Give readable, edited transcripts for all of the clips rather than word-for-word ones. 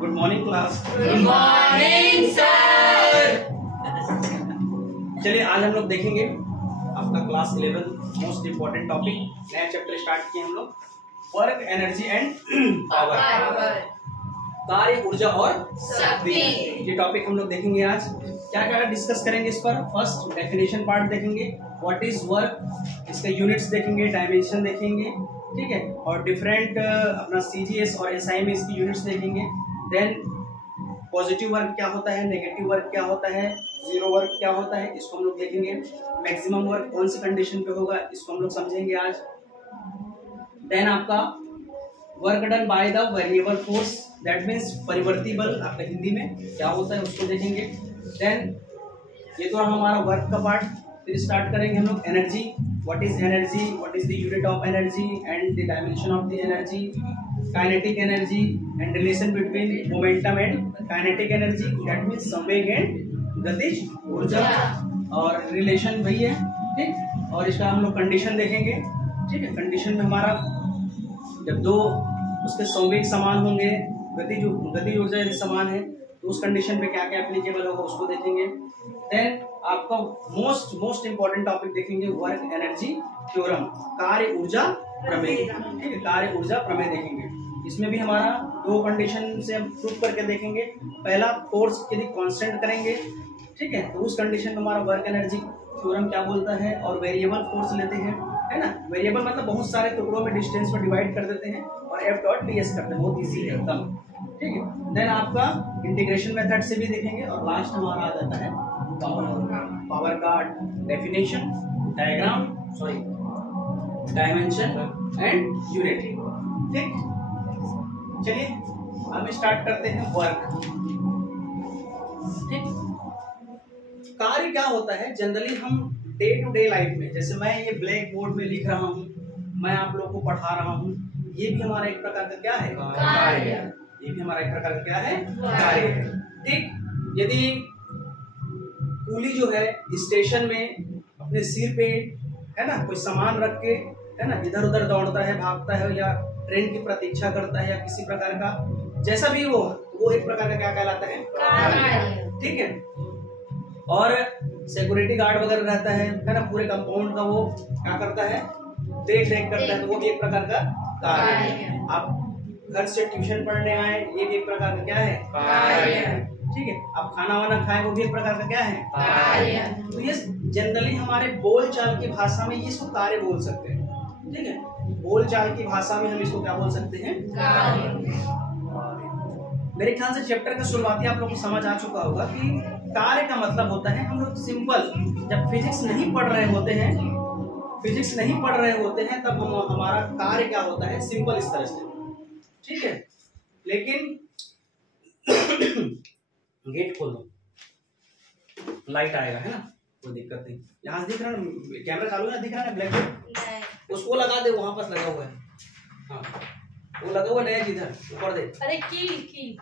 Good morning class. Good morning sir. चलिए आज हम लोग देखेंगे आपका क्लास 11 मोस्ट इम्पोर्टेंट टॉपिक, नया चैप्टर स्टार्ट किए हम लोग, वर्क, एनर्जी एंड पावर, कार्य, ऊर्जा और शक्ति। ये टॉपिक हम लोग देखेंगे आज। क्या क्या डिस्कस करेंगे इस पर? फर्स्ट डेफिनेशन पार्ट देखेंगे, व्हाट इज वर्क, इसके यूनिट्स देखेंगे, डायमेंशन देखेंगे, ठीक है, और डिफरेंट अपना सीजीएस और एसआई में इसकी यूनिट्स देखेंगे। देन पॉजिटिव वर्क क्या होता है, नेगेटिव वर्क क्या होता है, जीरो वर्क क्या होता है, इसको हम लोग देखेंगे। मैक्सिमम वर्क कौन सी कंडीशन पे होगा, इसको हम लोग समझेंगे आज। देन आपका work done by the variable force, that means परिवर्ती बल आपका हिंदी में क्या होता है उसको देखेंगे। देन ये तो हमारा वर्क का पार्ट। फिर स्टार्ट करेंगे हम लोग energy, what is energy, what is the unit of energy and the dimension of the energy, kinetic energy and relation between momentum and kinetic energy, that means संवेग and गतिज ऊर्जा, और relation वही है, ठीक। और इसका हम लोग कंडीशन देखेंगे, ठीक है। कंडीशन में हमारा जब दो उसके संवेग समान होंगे, गतिज ऊर्जा यदि समान है तो उस कंडीशन पे क्या क्या एप्लीकेबल होगा उसको देखेंगे। देन आपका मोस्ट इंपॉर्टेंट टॉपिक देखेंगे, वर्क एनर्जी थ्योरम, कार्य ऊर्जा प्रमेय, ठीक है, कार्य ऊर्जा प्रमेय देखेंगे। इसमें भी हमारा दो कंडीशन से हम प्रूव करके देखेंगे। पहला, फोर्स यदि कांस्टेंट करेंगे, ठीक है, तो उस कंडीशन में हमारा वर्क एनर्जी थ्योरम क्या बोलता है, और वेरिएबल फोर्स लेते हैं, है ना। वेरिएबल मतलब बहुत सारे टुकड़ों में डिस्टेंस में डिवाइड कर देते हैं और एफ डॉट डी एस करते हैं, बहुत इजी है एकदम, ठीक है। देन आपका इंटीग्रेशन मेथड से भी देखेंगे, और लास्ट हमारा आ जाता है पावर का definition, diagram, dimension and unit, ठीक। चलिए हम स्टार्ट करते हैं वर्क, ठीक। कार्य क्या होता है जनरली हम डे टू डे लाइफ में, जैसे मैं ये ब्लैक बोर्ड में लिख रहा हूँ, मैं आप लोगों को पढ़ा रहा हूँ, ये भी हमारा एक प्रकार का क्या है, कार्य। ये भी हमारा एक प्रकार का क्या है, कार्य है, ठीक। यदि कूली जो है स्टेशन में अपने सिर पे, है ना, कोई सामान रख के, है ना, इधर उधर दौड़ता है, भागता है, या ट्रेन की प्रतीक्षा करता है, या किसी प्रकार का जैसा भी वो एक प्रकार का क्या कहलाता है, कार्य, ठीक है। और सिक्योरिटी गार्ड वगैरह रहता है ना, पूरे कंपाउंड का वो क्या करता है, देख रेख करता है, तो वो भी एक प्रकार का कार्य है। आप घर से ट्यूशन पढ़ने आए, ये भी एक प्रकार का क्या है, कार्य है, ठीक है। आप खाना वाना खाए, वो भी एक प्रकार का क्या है, कार्य। तो ये जनरली हमारे बोल चाल की भाषा में ये इसको कार्य बोल सकते हैं, ठीक है। बोल चाल की भाषा में हम इसको क्या बोल सकते हैं, कार्य। मेरे ख्याल से चैप्टर का शुरुआती आप लोगों को समझ आ चुका होगा कि कार्य का मतलब होता है, हम लोग सिंपल जब फिजिक्स नहीं पढ़ रहे होते हैं तब हमारा कार्य क्या होता है, सिंपल इस तरह से, ठीक है। लेकिन गेट खोल दो, लाइट आएगा, है ना, कोई दिक्कत नहीं। यहाँ दिख रहा है कैमरा चालू है, दिख रहा है ब्लैक बोर्ड, उसको लगा दे, वहां पास लगा हुआ है, हाँ वो लगा हुआ नया इधर ऊपर दे। अरे की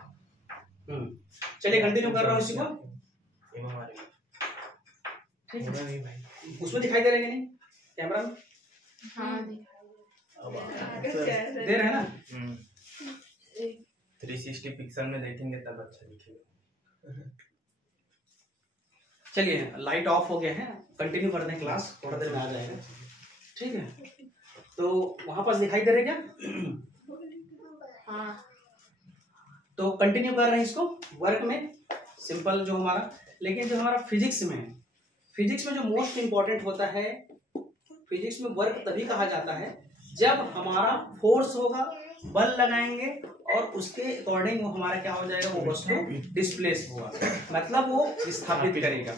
चलिए कंटिन्यू कर रहा हूँ इसी को, उसमें दिखाई दे रहे नहीं कैमरा में, हाँ दे रहे हैं ना। 360 पिक्सल में देखेंगे तब अच्छा दिखेगा। चलिए लाइट ऑफ हो गया है, कंटिन्यू कर दें क्लास, थोड़ा देर में आ जाएगा, ठीक है। तो वहां पास दिखाई दे रहे क्या? हाँ। तो कंटिन्यू कर रहे हैं इसको वर्क में, सिंपल जो हमारा। लेकिन जो हमारा फिजिक्स में जो मोस्ट इंपॉर्टेंट होता है, फिजिक्स में वर्क तभी कहा जाता है जब हमारा फोर्स होगा, बल लगाएंगे और उसके अकॉर्डिंग वो हमारा क्या हो जाएगा, वो वस्तु डिस्प्लेस होगा, मतलब वो विस्थापित करेगा।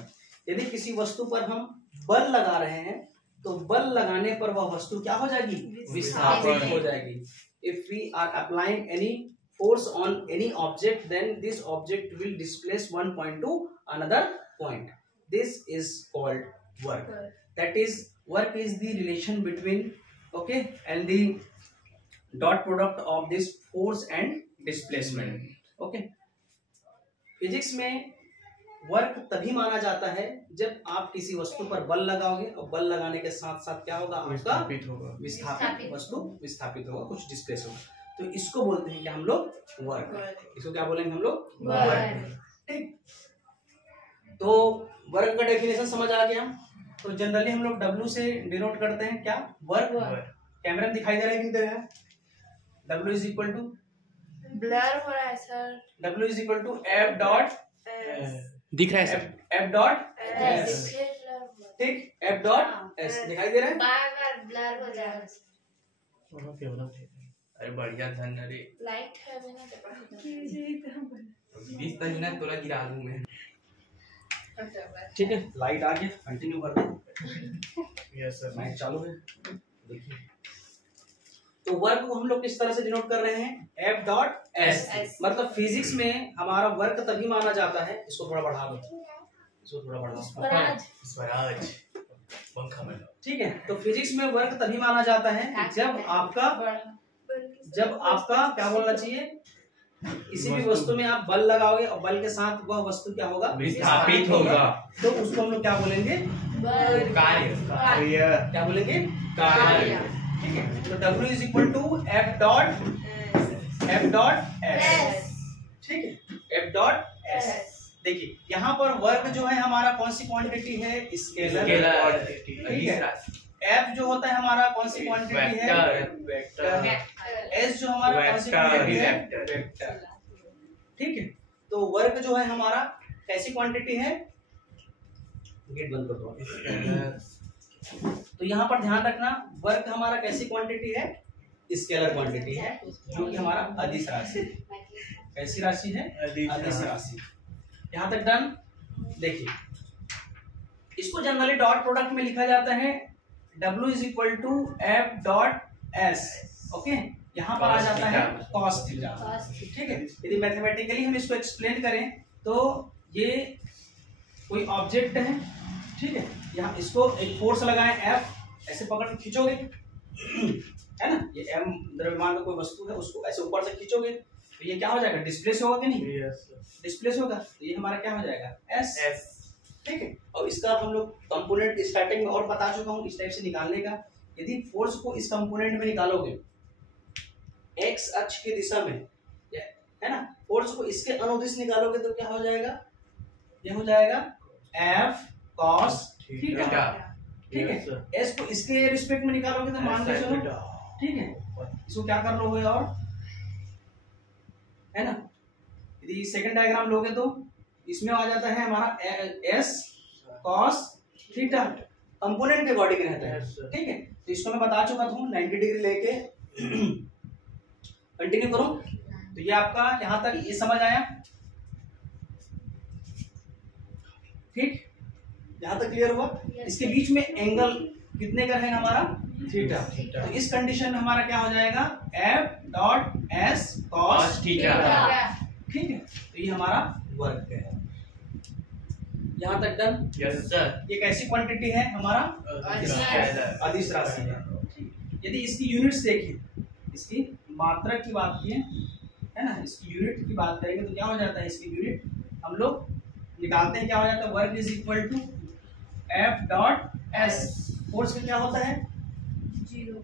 यदि किसी वस्तु पर हम बल लगा रहे हैं तो बल लगाने पर वह वस्तु क्या हो जाएगी, विस्थापित हो जाएगी। If we are applying any force on any object, then this object will displace one point to another point. This is called work. That is, work is the relation between, okay, and the dot product of this force and displacement. Okay. Physics में work तभी माना जाता है जब आप किसी वस्तु पर बल लगाओगे, और बल लगाने के साथ साथ क्या होगा, आपका वस्तु विस्थापित होगा, कुछ डिस्प्लेस होगा। तो इसको बोलते हैं क्या हम लोग, वर्क। इसको क्या बोलेंगे हम लोग, वर्क। ठीक। तो वर्क का डेफिनेशन समझ आ गया। तो जनरली हम लोग W से डिनोट करते हैं क्या, वर्क। कैमरा में दिखाई दे रहा है कि नहीं दे रहा है? W is equal to, blur हो रहा है sir. W is equal to F dot, दिख रहा है sir? F dot S. S, ठीक, F डॉट S दिखाई दे रहा है। बार ब्लर हो जा रहा है। अरे बढ़िया धन। अरे लाइट है बिना बीस तक ना तोला गिरा दूं मैं। ठीक है, लाइट आ गया, कंटिन्यू कर दे। Yes sir. लाइट चालू है, देखिए। तो वर्क को हम लोग किस तरह से डिनोट कर रहे हैं, F डॉट S। मतलब फिजिक्स में हमारा वर्क तभी माना जाता है, इसको थोड़ा बढ़ा दो, इसको थोड़ा बढ़ा दो, स्वराज पंखा में। ठीक है। तो फिजिक्स में वर्क तभी माना जाता है जब आपका क्या बोलना चाहिए, किसी भी वस्तु में आप बल लगाओगे और बल के साथ वह वस्तु क्या होगा, विस्थापित होगा। तो उसको हम लोग क्या बोलेंगे, कार्य। क्या बोलेंगे, कार्य। ठीक है। तो W is equal to F dot S, ठीक है, F डॉट S। देखिए यहाँ पर वर्क जो है हमारा कौन सी क्वांटिटी है, स्केलर, ठीक है। F जो होता है हमारा कौन सी क्वांटिटी है, वेक्टर। S जो हमारा कौन सी क्वांटिटी है, वेक्टर, ठीक है। तो वर्क जो है हमारा कैसी क्वांटिटी है, गेट बंद कर दो। तो यहाँ पर ध्यान रखना, वर्क हमारा कैसी क्वांटिटी है, स्केलर क्वांटिटी है, जो कि हमारा अदिश राशि, कैसी राशि है, अदिश राशि। यहाँ तक डन। देखिए इसको जनरली डॉट प्रोडक्ट में लिखा जाता है, W is equal to F dot S, okay. यहाँ पर आ जाता है cos थीटा, ठीक है। यदि मैथमेटिकली हम इसको एक्सप्लेन करें तो ये कोई ऑब्जेक्ट है, ठीक है। यहाँ इसको एक फोर्स लगाएं F, ऐसे पकड़ के खींचोगे, है ना, ये M द्रव्यमान में कोई वस्तु है, उसको ऐसे ऊपर से खींचोगे तो ये क्या हो जाएगा, डिस्प्लेस होगा कि नहीं, डिस्प्लेस होगा। तो ये हमारा क्या हो जाएगा, S, ठीक है। और इसका हम लोग कंपोनेंट स्टार्टिंग में और बता चुका हूँ इस टाइप से निकालने का। यदि फोर्स को इस कंपोनेंट में निकालोगे x अक्ष की दिशा में, है ना, फोर्स को इसके अनुदिश निकालोगे तो क्या हो जाएगा, ये हो जाएगा F cos थीटा, ठीक है। S को इसके रिस्पेक्ट में निकालोगे तो मान के चलो, ठीक है। इसको क्या कर लोगे, और है ना, यदि सेकंड डायग्राम लोगे तो इसमें आ जाता है हमारा S cos थीटा, कंपोनेंट के अकॉर्डिंग रहता है, ठीक है। तो इसको मैं बता चुका था 90 डिग्री लेके कंटिन्यू करो। तो ये आपका यहां तक ये समझ आया, ठीक, यहां तक क्लियर हुआ। इसके बीच में एंगल कितने का है हमारा, थीटा। तो इस कंडीशन में हमारा क्या हो जाएगा, F dot S cos theta, ठीक है। तो ये हमारा वर्क है। यहाँ तक डन। Yes sir. ये कैसी क्वांटिटी है, हमारा अदिश राशि है। यदि इसकी यूनिट्स देखें, इसकी मात्रा की बात की है ना, इसकी यूनिट की बात करेंगे तो क्या हो जाता है, इसकी यूनिट हम लोग निकालते हैं, क्या हो जाता है, work is equal to F dot S। Force का क्या होता है, 0।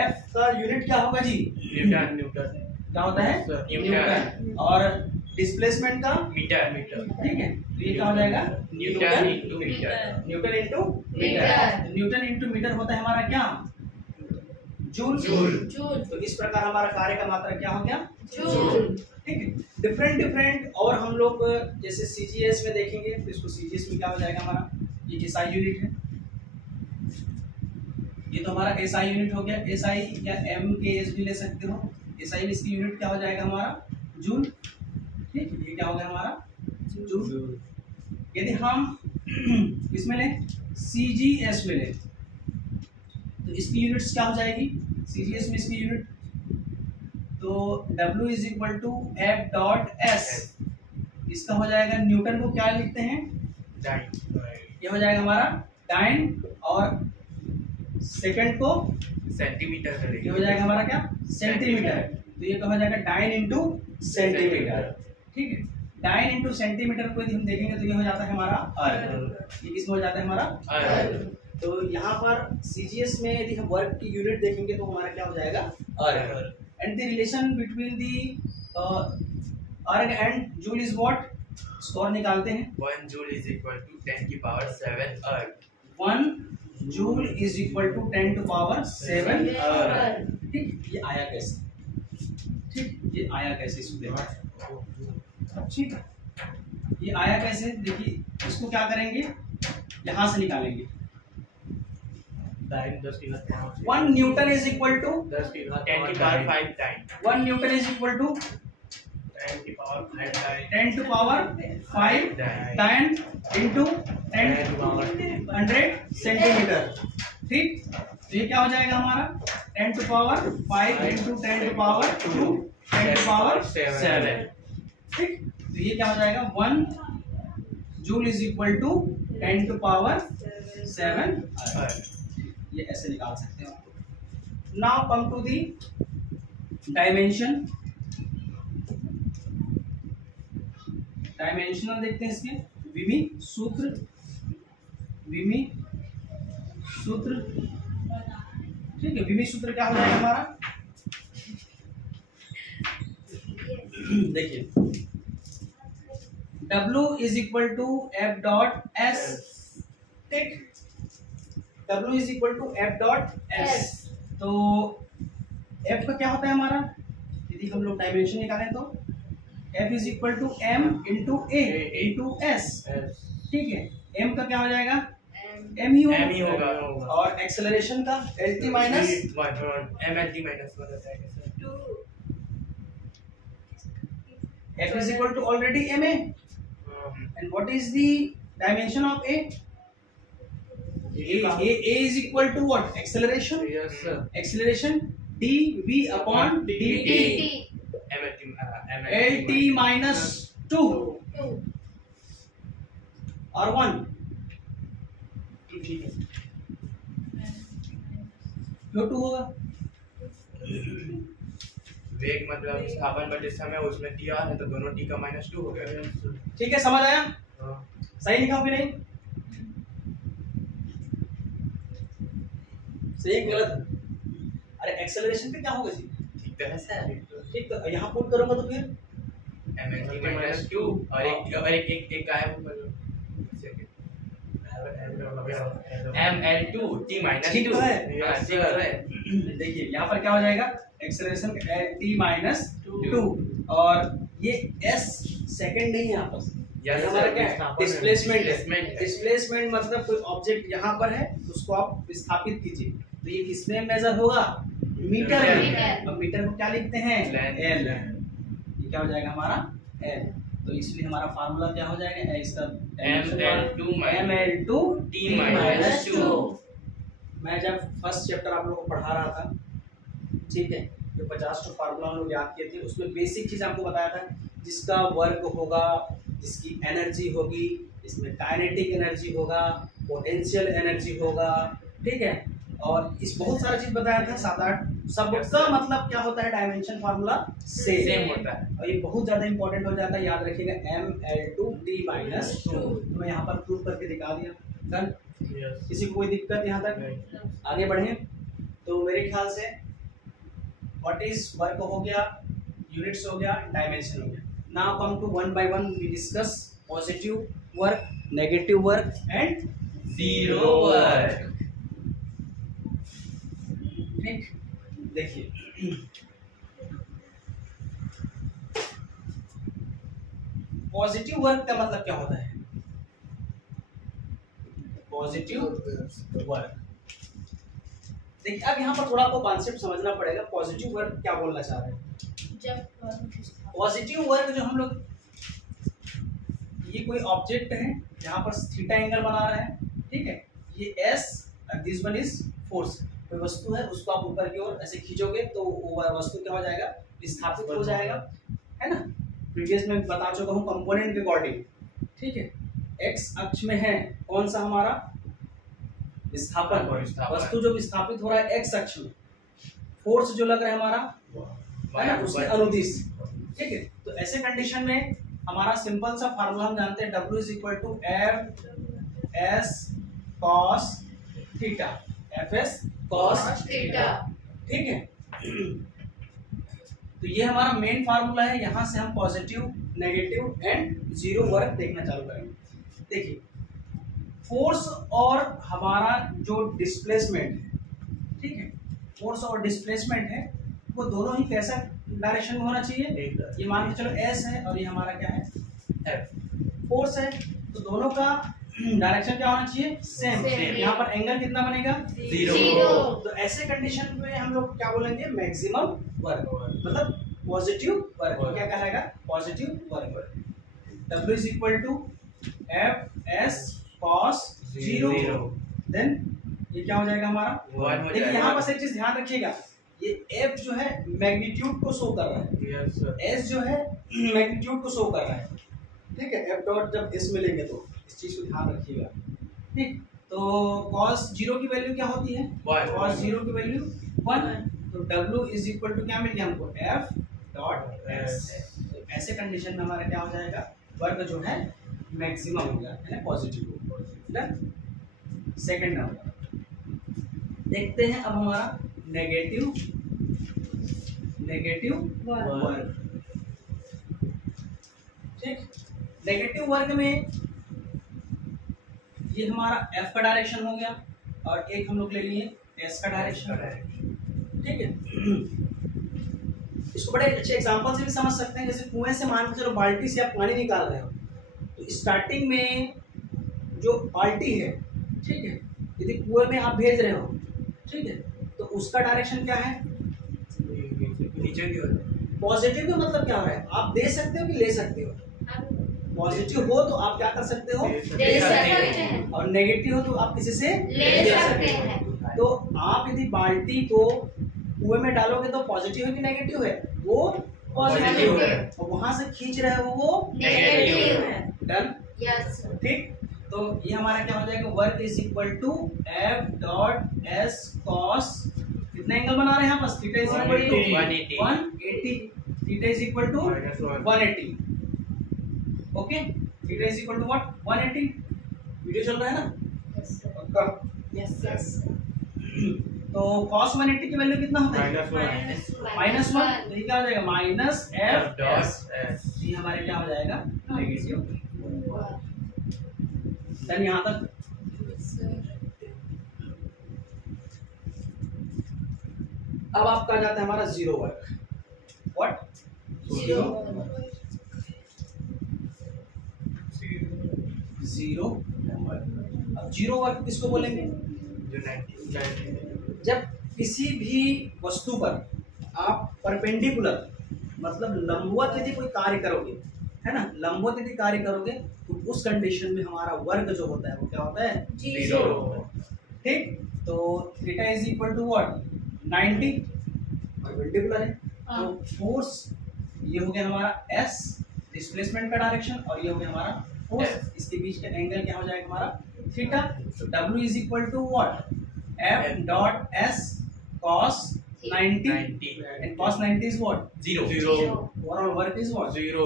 F का यूनिट क्या होगा जी, न्यूटन। क्या होता है, न्यूटन। और डिस्प्लेसमेंट का मीटर। ठीक है। तो ये क्या हो जाएगा, newton into metre. Newton into metre. Newton into metre होता है हमारा क्या, जूल। तो इस प्रकार हमारा कार्य का मात्रा क्या हो गया, जूल, ठीक है। डिफरेंट और हम लोग जैसे CGS में देखेंगे तो इसको CGS में क्या हो जाएगा हमारा, ये SI यूनिट है, ये तो हमारा SI यूनिट हो गया। SI या MKS भी ले सकते हो। SI में इसकी यूनिट क्या हो जाएगा हमारा, जूल, ठीक है। ये क्या हो गया हमारा, जूल। यदि हम इसमें लें, CGS में लें तो इसकी यूनिट्स क्या हो जाएगी, CGS में इसकी यूनिट, तो W is equal to F dot S। इसका हो जाएगा, न्यूटन को क्या लिखते हैं, ये हो जाएगा हमारा डाइन, और सेकंड को सेंटीमीटर, ये हो जाएगा हमारा क्या, सेंटीमीटर। तो ये क्या हो जाएगा, डाइन इंटू सेंटीमीटर, ठीक है। डाइन इंटू सेंटीमीटर को यदि हम देखेंगे तो ये हो जाता है हमारा अर्ग। ये किसमें हो जाता है हमारा अर्ग, तो यहाँ पर CGS में यदि हम वर्क की यूनिट देखेंगे तो हमारा क्या हो जाएगा erg, and the relation between the erg and joule is what, स्कोर निकालते हैं। 1 जूल इज इक्वल टू 10 की power 7 erg. 1 joule is equal to 10 to power 7 erg. ठीक, ये आया कैसे, ठीक, ये आया कैसे इसको देखो। ठीक है, ये आया कैसे, देखिए इसको क्या करेंगे, यहां से निकालेंगे। 1 न्यूटन इज इक्वल टू 10 की power 5 time. 1 newton is equal to 10 की power 5 time. 10 to power 5 time into 10 to power 100 centimetre. ठीक, तो ये क्या हो जाएगा हमारा 10 to power 5 into 10 to power 2 10 to power 7। ठीक, तो ये क्या हो जाएगा 1 joule is equal to 10 to power 7। ये ऐसे निकाल सकते हो। Now come to the dimension. Dimensional देखते हैं इसमें, विमी सूत्र, विमी सूत्र। ठीक है, विमी सूत्र क्या हो जाएगा हमारा, देखिए W is equal to F dot S। ठीक, W is equal to F dot S। तो F का क्या होता है हमारा, यदि हम लोग डायमेंशन निकालें तो F is equal to M into A into S। ठीक है, M का क्या हो जाएगा, M ही होगा। और एक्सेलरेशन का LT माइनस MLT माइनस 1 होता है। F is equal to already ma, and what is the dimension of A? A is equal to what? Acceleration. Yes sir। Acceleration dv upon dt LT minus 2 or 1 क्यों 2 होगा, वेग मतलब विस्थापन पर जिस समय उसमें t आ है तो दोनों t का -2 हो गया। ठीक है, समझ आया, सही लिखा हो कि नहीं, सही गलत, अरे एक्सेलरेशन पे क्या होगा जी, ठीक तरह से ठीक, तो यहाँ पुट करूंगा तो फिर mLT -2 और एक का है mL2 t -2। ठीक तो है। हाँ, ठीक है। देखिए यहाँ पर क्या हो जाएगा, एक्सेलरेशन LT माइनस 2 और ये S सेकंड नहीं है यहाँ पर, Yes, हमारा sir, क्या है, विस्थापन है। डिस्प्लेसमेंट Displacement है। है। डिस्प्लेसमेंट मतलब कोई ऑब्जेक्ट यहाँ पर है उसको आप विस्थापित कीजिए, तो ये किसमें मेजर होगा, मीटर में। अब मीटर को क्या लिखते हैं, L। ये क्या हो जाएगा हमारा L, तो इसलिए हमारा फार्मूला क्या हो जाएगा, इसका ML2 T माइनस 2। मैं जब फर्स्ट चैप्टर आप लोगों को पढ़ा रहा था, ठीक है, जो 50 तो फार्मूला हम लोग याद किए थे, उसमें बेसिक चीज आपको बताया था, जिसका वर्क होगा, जिसकी एनर्जी होगी, इसमें काइनेटिक एनर्जी होगा, पोटेंशियल एनर्जी होगा, ठीक है, और इस बहुत सारा चीज बताया था 7-8, सबका मतलब क्या होता है, डायमेंशन फार्मूला सेम होता है। और ये बहुत ज्यादा इंपॉर्टेंट हो जाता है, याद रखिएगा ML2 T माइनस 2। मैं यहाँ पर प्रूव करके दिखा दिया, डन। किसी को कोई दिक्कत यहाँ तक, आगे बढ़े तो मेरे ख्याल से व्हाट इज वर्क हो गया, यूनिट्स हो गया, डायमेंशन हो गया। Now come to 1 by 1 we discuss positive work, negative work and zero work. ठीक, देखिए पॉजिटिव वर्क का मतलब क्या होता है, पॉजिटिव वर्क। देखिए अब यहाँ पर थोड़ा आपको कॉन्सेप्ट समझना पड़ेगा, पॉजिटिव वर्क क्या बोलना चाह रहे हैं। जब पॉजिटिव वर्क जो हम लोग, ये कोई ऑब्जेक्ट है यहाँ पर थीटा एंगल बना रहा है, ठीक है, ये S और दिस वन इज फोर्स, कोई वस्तु है उसको आप ऊपर की ओर ऐसे खींचोगे तो वो वस्तु क्या हो जाएगा, विस्थापित हो जाएगा, है ना। प्रीवियस में बता चुका हूँ कंपोनेंट के अकॉर्डिंग, ठीक है। एक्स अक्ष में है कौन सा हमारा, विस्थापन, वस्तु जो विस्थापित हो रहा है एक्स अक्ष में, फोर्स जो लग रहा है हमारा, है ना, उसके अनुदिश, ठीक है। तो ऐसे कंडीशन में हमारा सिंपल सा फार्मूला हम जानते हैं, W is equal to F S cos theta, Fs cos theta. ठीक है। तो ये हमारा मेन फार्मूला है, यहाँ से हम positive, negative and zero work देखना चालू करेंगे। देखिए फोर्स और हमारा जो डिस्प्लेसमेंट है, ठीक है, फोर्स और डिस्प्लेसमेंट है वो दोनों ही कैसा डायरेक्शन में होना चाहिए। ये मान के चलो एस है और ये हमारा क्या है, एफ, फोर्स है, तो दोनों का डायरेक्शन क्या होना चाहिए, सेम। Same। यहाँ पर एंगल कितना बनेगा, जीरो। तो ऐसे कंडीशन में हम लोग क्या बोलेंगे, मैक्सिमम वर्क, मतलब पॉजिटिव वर्क। क्या कहलाएगा, positive work. W is equal to F S cos zero, then ये क्या हो जाएगा हमारा। देखिए यहाँ पर एक चीज ध्यान रखिएगा, ये F जो है मैग्नीट्यूड को शो कर रहा है, S जो है मैग्नीट्यूड को शो कर रहा है, ठीक है। F डॉट जब S में लेंगे तो इस चीज को ध्यान रखिएगा, ठीक। तो cos जीरो की वैल्यू क्या होती है, cos जीरो की वैल्यू 1, तो W इज इक्वल टू क्या मिल गया हमको, F डॉट S। तो ऐसे कंडीशन में हमारा क्या हो जाएगा, वर्क जो है मैक्सिमम हो गया है, पॉजिटिव। सेकेंड नंबर देखते हैं अब हमारा नेगेटिव वर्ग, ठीक। नेगेटिव वर्ग में ये हमारा F का डायरेक्शन हो गया और एक हम लोग ले लिए S का डायरेक्शन, ठीक है। इसको बड़े अच्छे एग्जांपल से भी समझ सकते हैं, जैसे कुएं से मान के चलो बाल्टी से आप पानी निकाल रहे हो, तो स्टार्टिंग में जो बाल्टी है, ठीक है, यदि कुएं में आप भेज रहे हो, ठीक है, तो उसका डायरेक्शन क्या है, नीचे की ओर। पॉजिटिव का मतलब क्या हो रहा है, आप दे सकते हो कि ले सकते हो। पॉजिटिव हो तो आप क्या कर सकते हो, दे सकते हैं, और नेगेटिव हो तो आप किसी से ले सकते हैं। तो आप यदि बाल्टी को कुएं में डालोगे तो पॉजिटिव है कि नेगेटिव है, वो पॉजिटिव है, और वहां से खींच रहे हो वो नेगेटिव है। Done, yes. ठीक। तो ये हमारा क्या हो जाएगा, work is equal to F dot S cos, कितना एंगल बना रहे हैं यहाँ, बस theta is equal to 180, theta is equal to 180, okay. Theta is equal to what, 180। Video चल रहा है ना, यस। तो cos 180 की वैल्यू कितना होता है, -1, तो ये क्या हो जाएगा, माइनस एफ डॉट, ये हमारे क्या हो जाएगा, नेगेटिव। देन यहाँ तक अब आपका जाता है हमारा zero work, what, zero work. अब जीरो वर्क किसको बोलेंगे, जब किसी भी वस्तु पर आप परपेंडिकुलर मतलब लंबवत यदि कोई कार्य करोगे, है ना, लंबवत यदि कार्य करोगे तो उस कंडीशन में हमारा वर्क जो होता है वो क्या होता है, जीरो, ठीक। तो theta is equal to what, 90, perpendicular है, तो फोर्स ये हो गया हमारा S, डिस्प्लेसमेंट का डायरेक्शन, और ये हो गया हमारा फोर्स, इसके बीच का एंगल क्या हो जाएगा हमारा, थीटा। तो W is equal to what, F dot S cos 90 and cos 90 is what, Zero. overall work is what, Zero.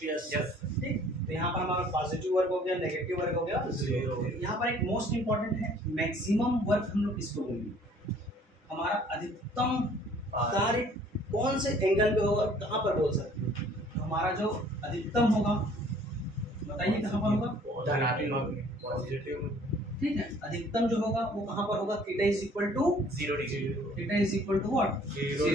ठीक। तो यहाँ पर हमारा पॉजिटिव वर्क हो गया, नेगेटिव वर्क हो गया, जीरो। यहाँ पर एक मोस्ट इंपॉर्टेंट है, मैक्सिमम वर्क हम लोग किसको बोलेंगे, हमारा अधिकतम कार्य कौन से एंगल पे होगा, कहाँ पर बोल सकते हैं, तो हमारा जो अधिकतम होगा, बताइए कहाँ पर होगा, धनात्मक पॉजिटिव, ठीक है। अधिकतम जो होगा वो कहाँ पर होगा, theta is equal to 0 degree, theta is equal to what, zero,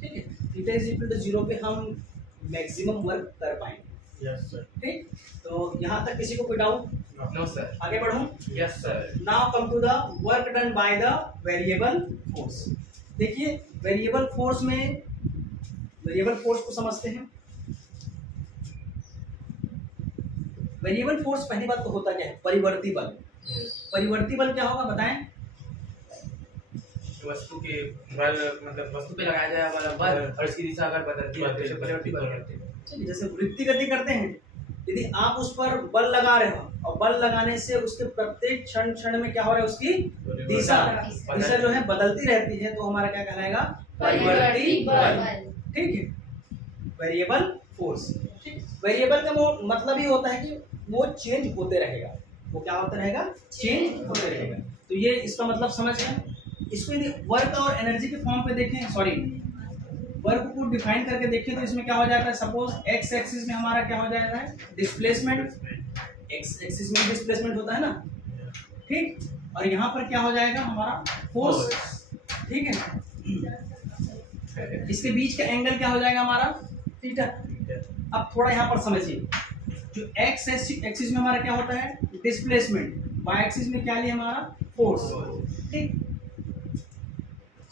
ठीक है। थीटा इज इक्वल टू 0 पे हम मैक्सिमम वर्क कर पाएंगे, यस सर, ठीक। तो यहाँ तक किसी को कोई डाउट, नो सर, आगे बढ़ूं। Yes sir. Now come to the work done by the variable force. देखिए वेरिएबल फोर्स में, वेरिएबल फोर्स को समझते हैं। वेरिएबल फोर्स पहली बात तो होता क्या है, परिवर्ती बल। परिवर्ती बल क्या होगा बताएं, वस्तु के बल, मतलब वस्तु पे लगाया जाए वाला बल और इसकी दिशा अगर बदलती है तो इसे परिवर्ती बल कहते हैं। चलिए जैसे वृत्ति गति करते हैं, यदि आप उस पर बल लगा रहे हो और बल लगाने से उसके प्रत्येक क्षण में क्या हो रहा है, उसकी दिशा जो है बदलती रहती है, तो हमारा क्या कहलाएगा, परिवर्ती बल, ठीक है। वेरिएबल फोर्स, ठीक। वेरिएबल का मतलब ही होता है कि वो चेंज होते रहेगा, वो क्या होता रहेगा, चेंज होता रहेगा। तो ये इसका मतलब समझ गए। इसको यदि वर्क और एनर्जी के फॉर्म पे देखें, सॉरी वर्क को डिफाइन करके देखें, तो इसमें क्या हो जाता है, सपोज एक्स एक्सिस में हमारा क्या हो जाएगा डिस्प्लेसमेंट, एक्स एक्सिस में डिस्प्लेसमेंट होता है ना, ठीक, और यहाँ पर क्या हो जाएगा हमारा फोर्स, ठीक है। इसके बीच का एंगल क्या हो जाएगा हमारा थीटा। अब थोड़ा यहाँ पर समझिए, जो एक्स एक्सिस में हमारा क्या होता है डिस्प्लेसमेंट, वाई एक्सिस में क्या लिया हमारा फोर्स, ठीक।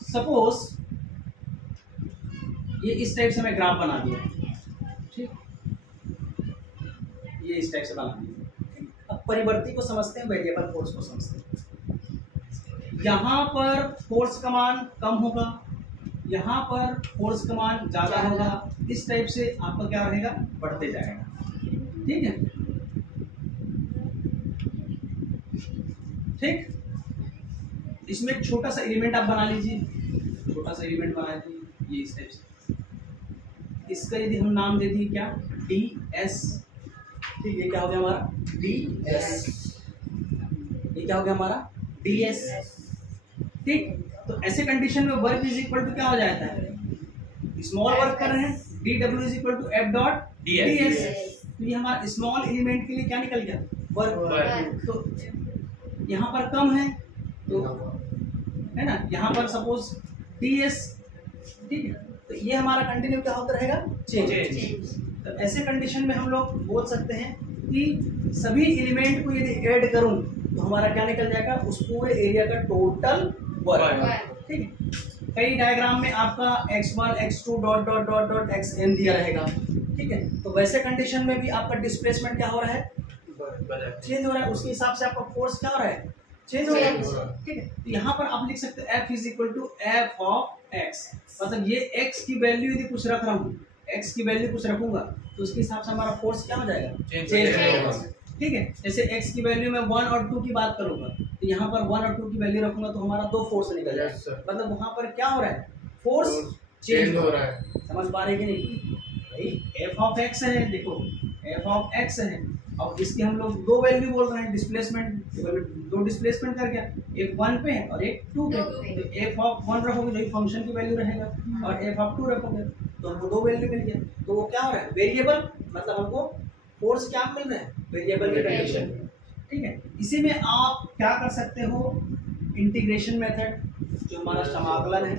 सपोज ये इस टाइप से मैं ग्राफ बना दिया, ठीक, ये इस टाइप से बना दिया। अब परिवर्ती को समझते हैं, वेरिएबल फोर्स को समझते हैं। यहाँ पर फोर्स का मान कम होगा, यहाँ पर फोर्स का मान ज्यादा होगा, इस टाइप से आपका क्या रहेगा बढ़ते जाएगा, ठीक है, ठीक। इसमें छोटा सा एलिमेंट आप बना लीजिए, छोटा सा एलिमेंट बना दीजिए ये इस टाइप से। इसका यदि हम नाम दे दिए क्या डी एस, ठीक, ये क्या हो गया हमारा डी एस, ये क्या हो गया हमारा डी एस, ठीक। तो ऐसे कंडीशन में वर्क इज इक्वल टू क्या हो जाता है, स्मॉल वर्क कर रहे हैं D W is equal to F dot D S. तो ये हमारा स्मॉल एलिमेंट के लिए क्या निकल गया वर्क। तो यहाँ पर कम है तो है ना, यहाँ पर सपोज डी एस, ठीक है। तो ये हमारा कंटिन्यू क्या होता रहेगा चेंज। तो ऐसे कंडीशन में हम लोग बोल सकते हैं कि सभी एलिमेंट को यदि ऐड करूं तो हमारा क्या निकल जाएगा उस पूरे एरिया का टोटल वर्क, ठीक है। कई डायग्राम में आपका x1 x2 dot dot dot dot xn दिया रहेगा, ठीक है। तो वैसे कंडीशन में भी आपका डिस्प्लेसमेंट क्या हो रहा है चेंज हो रहा है, उसके हिसाब से आपका फोर्स क्या हो रहा है चेंज हो रहा है, ठीक है। तो यहाँ पर आप लिख सकते हो F is equal to F of X, मतलब ये x की वैल्यू यदि कुछ रख रहा हूँ, x की वैल्यू कुछ रखूंगा तो उसके हिसाब से हमारा फोर्स क्या हो जाएगा चेंज होगा, ठीक है। जैसे x की वैल्यू में 1 और 2 की बात करूंगा तो यहाँ पर 1 और 2 की वैल्यू रखूंगा तो हमारा दो फोर्स निकल जाएगा, मतलब वहां पर क्या हो रहा है फोर्स चेंज हो रहा है। समझ पा रहे कि नहीं भाई, एफ ऑफ एक्स है, देखो एफ ऑफ एक्स है, अब इसकी हम लोग दो वैल्यू बोल रहे हैं डिस्प्लेसमेंट, दो डिस्प्लेसमेंट कर गया, एक 1 पे है और एक 2 पे। तो एफ ऑफ 1 रखोगे तो फंक्शन की वैल्यू रहेगा और एफ ऑफ 2 रखोगे तो हमको दो वैल्यू मिल गया। तो वो क्या हो रहा है वेरिएबल, मतलब हमको फोर्स क्या मिल रहा है वेरिएबल की कंडीशन, ठीक है। इसी में आप क्या कर सकते हो इंटीग्रेशन मेथड, जो हमारा समाकलन है,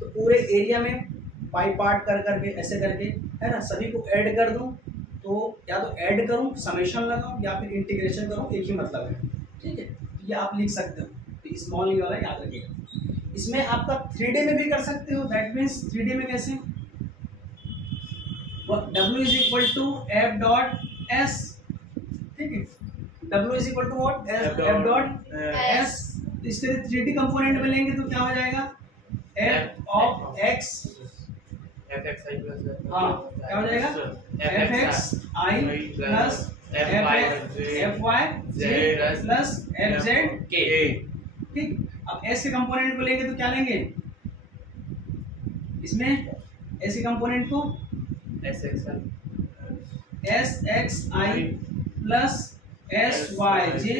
तो पूरे एरिया में पाई पार्ट कर करके ऐसे करके है ना सभी को ऐड कर दूं, तो या तो ऐड करूं समेशन लगाऊं या फिर इंटीग्रेशन करूं, एक ही मतलब है, ठीक है। ये आप लिख सकते हो, तो स्मॉल ई वाला याद रखिएगा। इसमें आपका 3D में भी कर सकते हो, दैट मीन्स 3D में कैसे W is equal to F dot S, ठीक है, W is equal to what F dot S. इसके लिए 3D कंपोनेंट में लेंगे तो क्या हो जाएगा F of X, fxi plus हाँ क्या हो जाएगा F X I plus F Y Z plus F Z के, ठीक। अब एस के कंपोनेंट को लेंगे तो क्या लेंगे इसमें एस के कंपोनेंट को S x I plus S Y J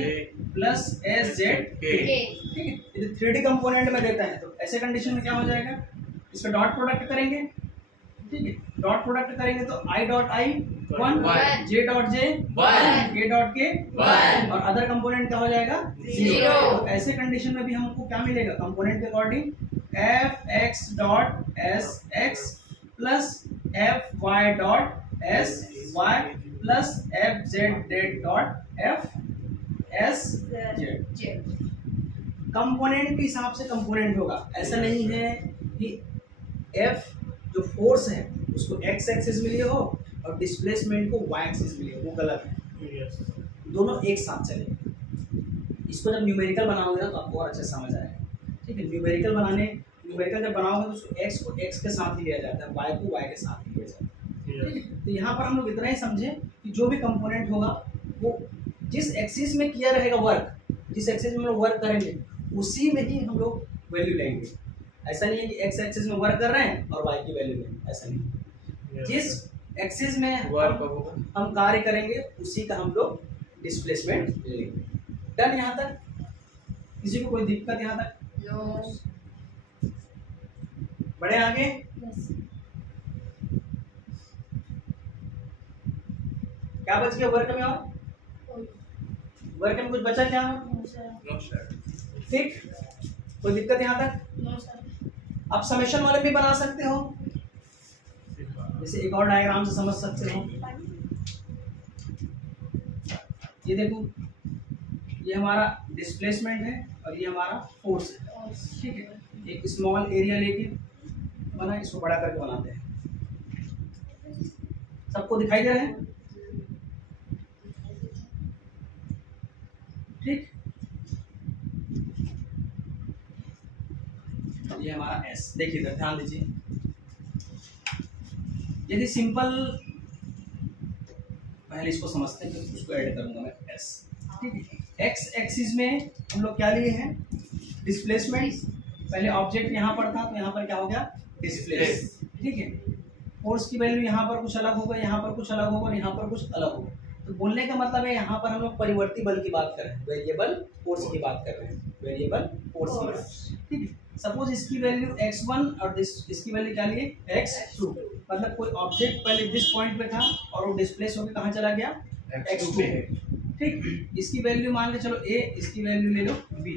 plus S Z के, ठीक है। यदि 3D कंपोनेंट में देता है तो ऐसे कंडीशन में क्या हो जाएगा, इसका डॉट प्रोडक्ट करेंगे, ठीक है। डॉट प्रोडक्ट करेंगे तो I dot I 1, J dot J 1, के डॉट के 1 और अदर कंपोनेंट क्या हो जाएगा 0। तो ऐसे कंडीशन में भी हमको क्या मिलेगा कंपोनेंट के according F X dot S X plus F Y dot S Y plus F Z dot F S Z. Component के हिसाब से कंपोनेंट होगा, ऐसा नहीं है कि एफ जो फोर्स है उसको एक्स एक्सिस मिली हो और डिस्प्लेसमेंट को वाई एक्सिस मिली हो, वो गलत है, दोनों एक साथ चलेंगे। इसको जब न्यूमेरिकल बनाओगे ना तो आपको और अच्छे समझ आएगा, ठीक है। न्यूमेरिकल जब बनाओगे तो उसको एक्स को एक्स के साथ ही लिया जाता है, वाई को वाई के साथ ही लिया जाता है, ठीक है। तो यहाँ पर हम लोग इतना ही समझे कि जो भी कंपोनेंट होगा वो जिस एक्सिस में किया रहेगा वर्क, जिस एक्सिस में हम लोग वर्क करेंगे उसी में ही हम लोग वैल्यू लेंगे। ऐसा नहीं है कि एक्स एक्सिस में वर्क कर रहे हैं और वाई की वैल्यू लेंगे, ऐसा नहीं। जिस एक्सिस में हम कार्य करेंगे उसी का हम लोग डिस्प्लेसमेंट लेंगे। डन यहाँ तक? किसी को कोई दिक्कत यहाँ तक? नो। बढ़े आगे? क्या बच गया वर्क में? और वर्क में कुछ बचा क्या? No sir. ठीक, कोई दिक्कत यहाँ तक? No sir. आप समेशन वाले भी बना सकते हो, जैसे एक और डायग्राम से समझ सकते हो। ये देखो, ये हमारा डिस्प्लेसमेंट है और ये हमारा फोर्स है। ठीक है, एक स्मॉल एरिया लेके बना, इसको बड़ा करके बनाते हैं। सबको दिखाई दे रहे हैं? ठीक, ये हमारा एस। देखिए इधर ध्यान दीजिए, यदि सिंपल, पहले इसको समझते हैं, तो उसको ऐड करूंगा मैं एस। ठीक है, एक्स एक्सिस में हम लोग क्या लिए हैं? डिस्प्लेसमेंट। पहले ऑब्जेक्ट यहाँ पर था, तो यहाँ पर क्या हो गया? डिस्प्लेस। ठीक है, फोर्स की वैल्यू यहाँ पर कुछ अलग होगा, यहाँ पर कुछ अलग होगा और यहाँ पर कुछ अलग होगा। तो बोलने का मतलब है यहाँ पर हम लोग परिवर्ती बल की बात कर रहे हैं, वेरिएबल फोर्स की बात कर रहे हैं, वेरिएबल फोर्स की बात। ठीक है, सपोज इसकी वैल्यू x1 और इसकी वैल्यू क्या लिए? x2। मतलब कोई ऑब्जेक्ट पहले दिस पॉइंट पे था और वो डिस्प्लेस होकर कहाँ चला गया? x2 पे। ठीक, इसकी वैल्यू मान के चलो a, इसकी वैल्यू ले लो b।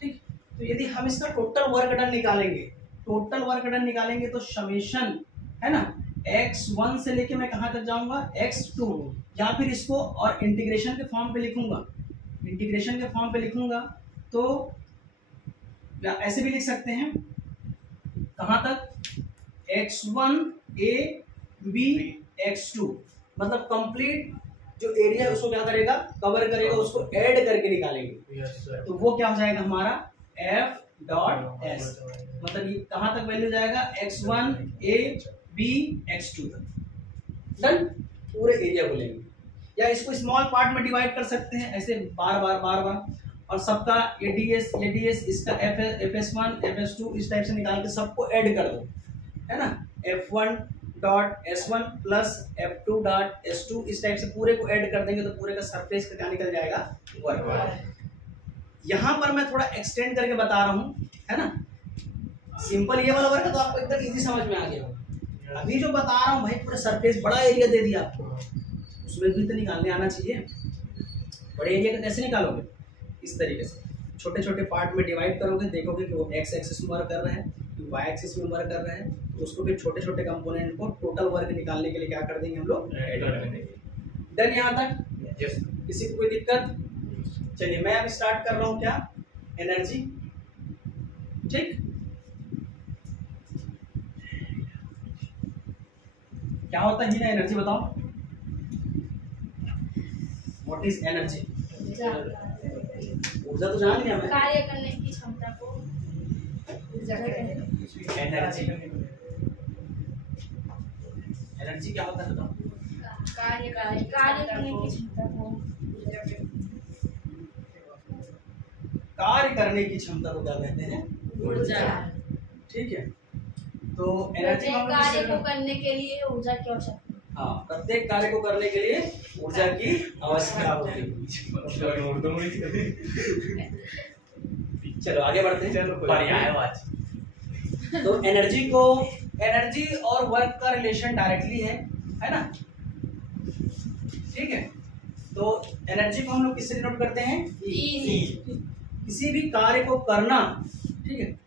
ठीक, तो यदि हम इसका टोटल वर्क डन निकालेंगे, टोटल वर्क डन निकालेंगे तो समेशन है ना, x1 से लेके मैं कहाँ तक जाऊंगा? x2। या फिर इसको और इंटीग्रेशन के फॉर्म पे लिखूंगा, इंटीग्रेशन के फॉर्म पे लिखूंगा तो या ऐसे भी लिख सकते हैं, कहाँ तक? x1 a b x2। मतलब कंप्लीट जो एरिया है उसको क्या करेगा? कवर करेगा, उसको ऐड करके निकालेंगे। Yes sir. तो वो क्या हो जाएगा हमारा? f dot s। मतलब ये कहाँ तक वैल्यू जाएगा? x1 a b x2 तक। डन, पूरे एरिया को लेंगे, या इसको स्मॉल पार्ट में डिवाइड कर सकते हैं, ऐसे बार बार और सबका ADS इसका FS1 FS2 इस टाइप से निकाल के सबको ऐड कर दो, है ना। F1 dot S1 plus F2 dot S2 इस टाइप से पूरे को ऐड कर देंगे तो पूरे का सरफेस का क्या निकल जाएगा? वर्क। यहाँ पर मैं थोड़ा एक्सटेंड करके बता रहा हूँ, है ना। सिंपल ये वाला वर्क है तो आपको एकदम इजी समझ में आ गया होगा। अभी जो बता रहा हूँ भाई, पूरा सरफेस बड़ा एरिया दे दिया आपको, उसमें भी तो निकालने आना चाहिए। बड़े एरिया का कैसे निकालोगे? इस तरीके से छोटे छोटे पार्ट में डिवाइड करोगे, देखोगे कि वो एक्स एक्सिस में वर्क कर रहे हैं, वाई एक्सिस में वर्क कर रहे हैं, तो उसको भी छोटे छोटे कंपोनेंट को टोटल वर्क निकालने के लिए क्या कर देंगे हम लोग? ऐड कर देंगे। डन यहाँ तक? यस। किसी को कोई दिक्कत? चलिए मैं अब स्टार्ट कर रहा हूँ क्या? एनर्जी। ठीक, क्या होता है एनर्जी? बताओ, व्हाट इज एनर्जी? ऊर्जा तो जान लिया मैं। कार्य करने की क्षमता को ऊर्जा कहते हैं। एनर्जी, एनर्जी क्या होता है बताओ? कार्य करने की क्षमता को ऊर्जा कहते हैं। कार्य करने की क्षमता को क्या कहते हैं? ऊर्जा। ठीक है, तो एनर्जी कार्य को करने के लिए ऊर्जा की आवश्यकता। हाँ, प्रत्येक कार्य को करने के लिए ऊर्जा की आवश्यकता होती है। चलो आगे बढ़ते हैं। तो एनर्जी और वर्क का रिलेशन डायरेक्टली है ना। ठीक है, तो एनर्जी को हम लोग किससे डिनोट करते हैं? E। किसी भी कार्य को करना, ठीक है,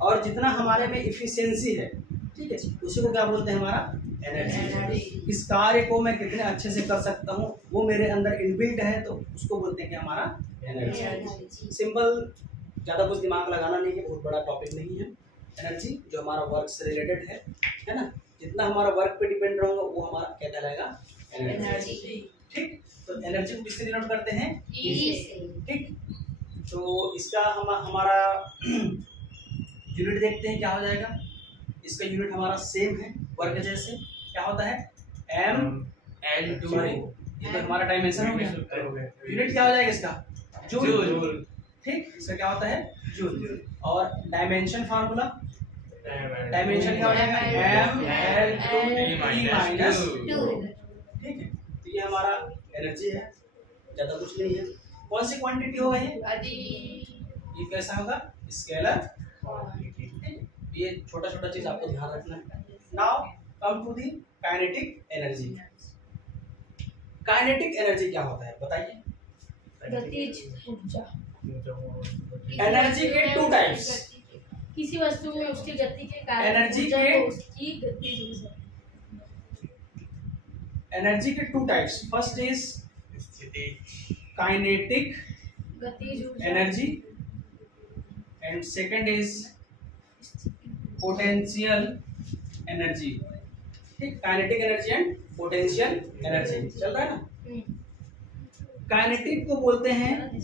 और जितना हमारे में इफिशियंसी है, ठीक है, उसी को क्या बोलते हैं? हमारा एनर्जी। इस कार्य को मैं कितने अच्छे से कर सकता हूँ वो मेरे अंदर इनबिल्ट है, तो उसको बोलते हैं कि हमारा एनर्जी। सिंपल, ज्यादा कुछ दिमाग लगाना नहीं है, बहुत बड़ा टॉपिक नहीं है। एनर्जी जो हमारा वर्क से रिलेटेड है ना, जितना हमारा वर्क पे डिपेंड रहेगा वो हमारा क्या कहलाएगा? एनर्जी। ठीक, तो एनर्जी को किससे डिनोट करते हैं? E से। ठीक, तो इसका हमारा यूनिट देखते हैं क्या हो जाएगा। इसका यूनिट हमारा सेम है वर्क जैसे, क्या होता है? M सॉरी, ये तो हमारा डायमेंशन हो गया। यूनिट क्या हो जाएगा इसका? जूल। ठीक, इसका क्या होता है? जूल। और डायमेंशन फार्मूला, डायमेंशन क्या हो जाएगा? M/L/2E-2। ठीक है, तो ये हमारा एनर्जी है, ज्यादा कुछ नहीं है। कौन सी क्वांटिटी होगा ये? गति। ये कैसा होगा? स्केलर। ये छोटा छोटा चीज आपको ध्यान रखना है। Now come to the kinetic energy. Kinetic energy क्या होता है बताइए? गतिज ऊर्जा। एनर्जी के टू टाइप्स। किसी वस्तु में उसकी गति के कारण एनर्जी ऊर्जा के- को उसकी गतिज ऊर्जा। एनर्जी के two types. First is kinetic गतिज ऊर्जा। Energy and second is potential energy. ठीक, kinetic energy and potential energy चल रहा है ना। काइनेटिक को बोलते हैं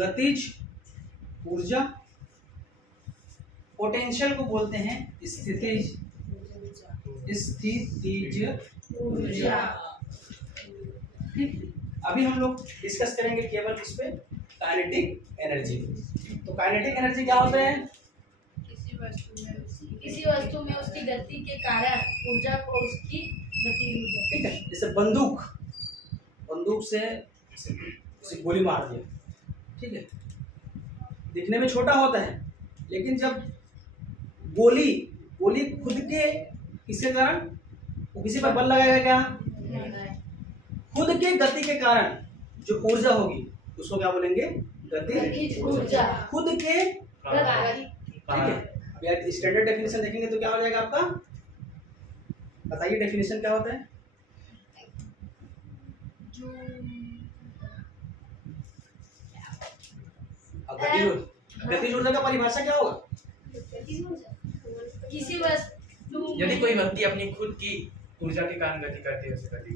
गतिज ऊर्जा, पोटेंशियल को बोलते हैं स्थितिज ऊर्जा। ठीक, अभी हम लोग डिस्कस करेंगे केवल इस पे काइनेटिक एनर्जी। तो काइनेटिक एनर्जी क्या होता है? किसी वस्तु में उसकी गति के कारण ऊर्जा को उसकी गतिज ऊर्जा। ठीक है, जैसे बंदूक से उसे गोली मार दिया, ठीक है, दिखने में छोटा होता है, लेकिन जब गोली खुद के किसके कारण, वो किसी पर बल लगाएगा क्या? खुद के गति के कारण जो ऊर्जा होगी उसको क्या बोलेंगे? गतिज ऊर्जा। खुद के, ठीक है। अभी स्टैंडर्ड डेफिनेशन देखेंगे तो क्या हो जाएगा आपका? बताइए डेफिनेशन क्या होता है? अब गतिज ऊर्जा का परिभाषा क्या होगा? किसी वस्तु यदि कोई व्यक्ति अपनी खुद की ऊर्जा के कारण गति करती है उसे गति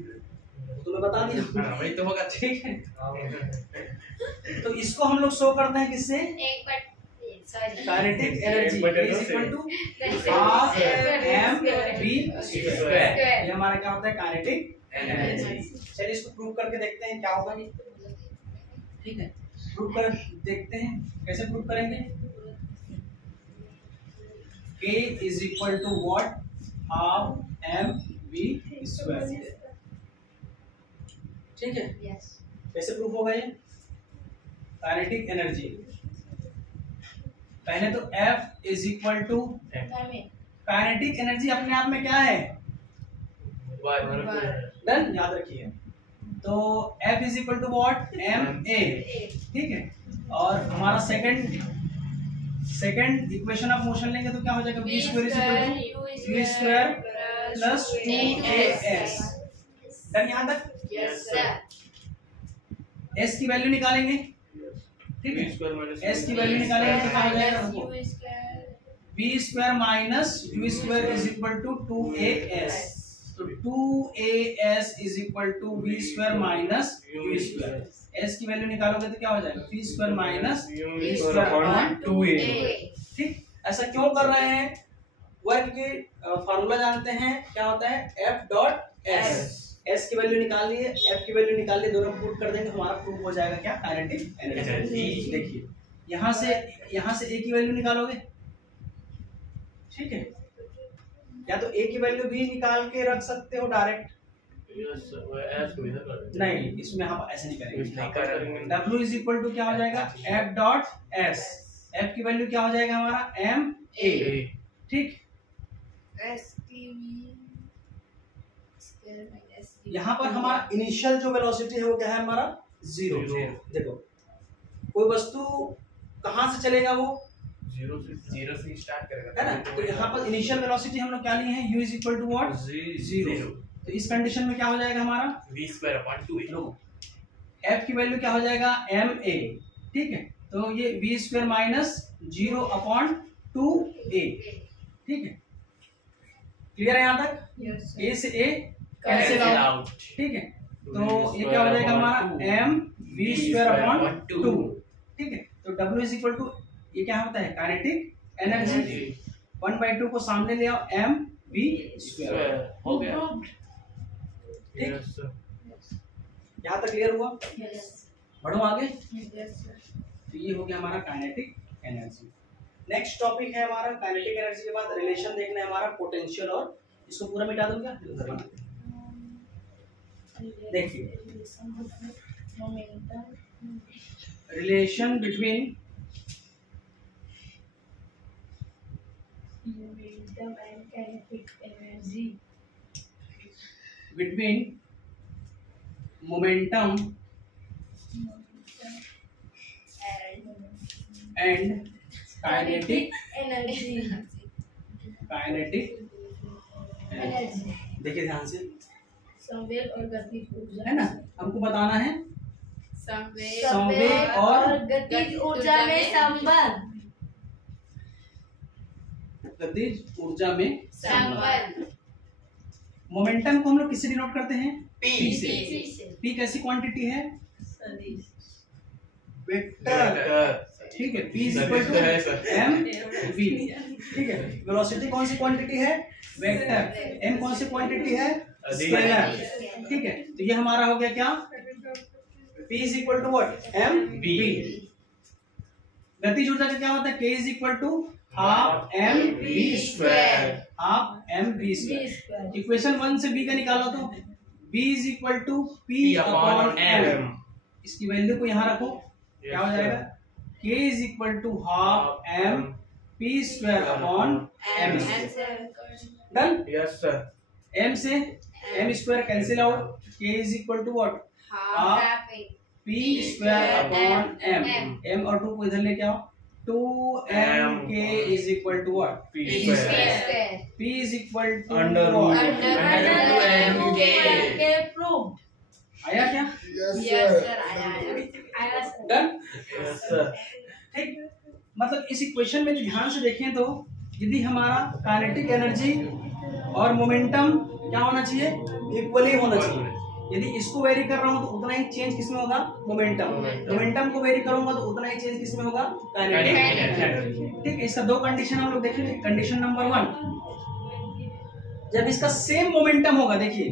तो मैं बता दिया। वही तो होगा। ठीक है, तो इसको हम लोग शो करते हैं किससे? Kinetic energy is equal to half mv²। ये हमारा क्या होता है? Kinetic energy. चलिए इसको प्रूव करके देखते हैं क्या होगा। ठीक है, प्रूव कर देखते हैं। कैसे प्रूव करेंगे? K is equal to what? Half mv²। ठीक है, कैसे प्रूफ होगा ये? काइनेटिक एनर्जी पहले तो F is equal to, kinetic energy अपने आप में क्या है? डन, याद रखिए। तो F is equal to what? ma। ठीक है, और हमारा सेकंड इक्वेशन ऑफ मोशन लेंगे तो क्या हो जाएगा? v² is equal to v² plus 2as। Done यहाँ तक? s की वैल्यू निकालेंगे। ठीक है, s की वैल्यू निकालेंगे तो क्या हो जाएगा हमको? v² minus u² is equal to 2as। तो 2as is equal to v² minus u²। s की वैल्यू निकालोगे तो क्या हो जाएगा? v² minus u² upon 2a। ठीक, ऐसा क्यों कर रहे हैं? वर्क के फॉर्मूला जानते हैं, क्या होता है? F dot s। S की वैल्यू निकाल लिए, F की वैल्यू निकाल लिए, दोनों पुट कर देंगे, हमारा प्रूफ हो जाएगा क्या? Kinetic energy. देखिए यहाँ से A की वैल्यू निकालोगे, ठीक है, या तो A की वैल्यू भी निकाल के रख सकते हो डायरेक्ट। नहीं, इसमें हम ऐसे नहीं करेंगे। W इज इक्वल टू क्या हो जाएगा? F dot S। F की वैल्यू क्या हो जाएगा हमारा? ma। ठीक, यहाँ पर हमारा इनिशियल जो वेलोसिटी है वो क्या है हमारा? 0। देखो कोई वस्तु कहाँ से चलेगा? वो जीरो से स्टार्ट करेगा, है ना। तो यहाँ पर इनिशियल वेलोसिटी हम लोग क्या लिए हैं? u is equal to what? 0। तो इस कंडीशन में क्या हो जाएगा हमारा? v² upon 2a। F की वैल्यू क्या हो जाएगा? ma। ठीक है, तो ये v² माइनस 0 अपॉन 2a। ठीक है, क्लियर है यहाँ तक? A से A कैंसिल आउट। ठीक है, तो ये क्या हो जाएगा हमारा? mv² upon 2। ठीक है, तो W इज इक्वल टू, ये क्या होता है? Kinetic energy. 1/2 को सामने ले आओ, mv²। हो गया। ठीक, यहाँ तक क्लियर हुआ? बढ़ो आगे। तो ये हो गया हमारा काइनेटिक एनर्जी। नेक्स्ट टॉपिक है हमारा काइनेटिक एनर्जी के बाद रिलेशन देखना है हमारा पोटेंशियल और, इसको पूरा मिटा दूं क्या? देखिए relation between momentum and kinetic energy momentum and kinetic energy देखिए ध्यान से, संवेग और गतिज ऊर्जा है ना, हमको बताना है संवेग संवेग और गतिज ऊर्जा में संबंध गतिज ऊर्जा में संबंध मोमेंटम को हम लोग किससे डिनोट करते हैं? P से। पी कैसी क्वांटिटी है? सदिश वेक्टर, ठीक है। P equal to m v, ठीक है। वेलोसिटी कौन सी क्वांटिटी है? वेक्टर। m कौन सी क्वांटिटी है? स्केलर, ठीक है। तो ये हमारा हो गया क्या? P is equal to what? m v। गतिज ऊर्जा का क्या होता है? K is equal to half m v square, half m v square. Equation 1 से b का निकालो तो b is equal to p upon m। इसकी वैल्यू को यहाँ रखो, क्या हो जाएगा? k is equal to half m p square upon m square. Done. Yes sir. m से m square cancel out, k is equal to what? Half p square upon m। m और 2 को इधर लेके आओ, 2m k is equal to what? P square. p is equal to under under के proved. आया क्या? Yes sir आया sir. Done. Yes sir. ठीक, मतलब इस इक्वेशन में जो ध्यान से देखें तो यदि हमारा काइनेटिक एनर्जी और मोमेंटम क्या होना चाहिए? इक्वली होना चाहिए। यदि इसको वेरी कर रहा हूं तो उतना ही चेंज किसमें होगा? मोमेंटम। मोमेंटम को वेरी करूंगा तो उतना ही चेंज किसमें होगा? Kinetic energy. ठीक है, इसका दो कंडीशन हम लोग देखेंगे। कंडीशन नंबर 1, जब इसका सेम मोमेंटम होगा, देखिए